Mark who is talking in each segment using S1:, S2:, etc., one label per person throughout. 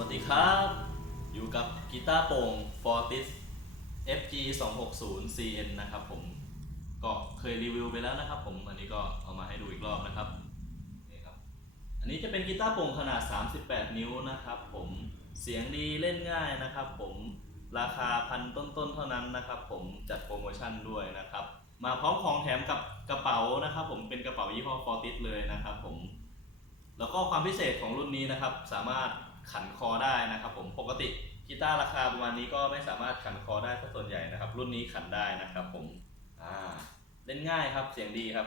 S1: วัสดีครับ อยู่กับกีตาร์โปร่ง Fortis FG 260 CN นะครับผม ก็เคยรีวิวไปแล้วนะครับผม อันนี้ก็เอามาให้ดูอีกรอบนะครับนี่ครับ อันนี้จะเป็นกีตาร์โปร่งขนาด 38 นิ้วนะครับผม เสียงดีเล่นง่ายนะครับผม ราคาพันต้นๆเท่านั้นนะครับผม จัดโปรโมชั่นด้วยนะครับ มาพร้อมของแถมกับกระเป๋านะครับผม เป็นกระเป๋ายี่ห้อ Fortis เลยนะครับผม แล้วก็ความพิเศษของรุ่นนี้นะครับ สามารถ ขันคอได้นะครับ ผมปกติกีตาร์ราคาประมาณนี้ก็ไม่สามารถขันคอได้สักส่วนใหญ่นะครับ รุ่นนี้ขันได้นะครับ ผมอ่าเล่นง่ายครับเสียงดีครับ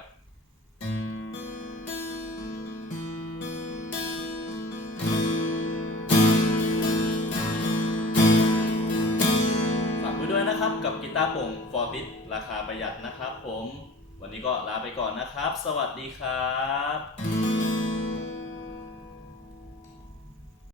S1: ฝากไว้ด้วยนะครับกับกีตาร์โปร่ง Fortis ราคาประหยัดนะครับ ผม วันนี้ก็ลาไปก่อนนะครับ สวัสดีครับ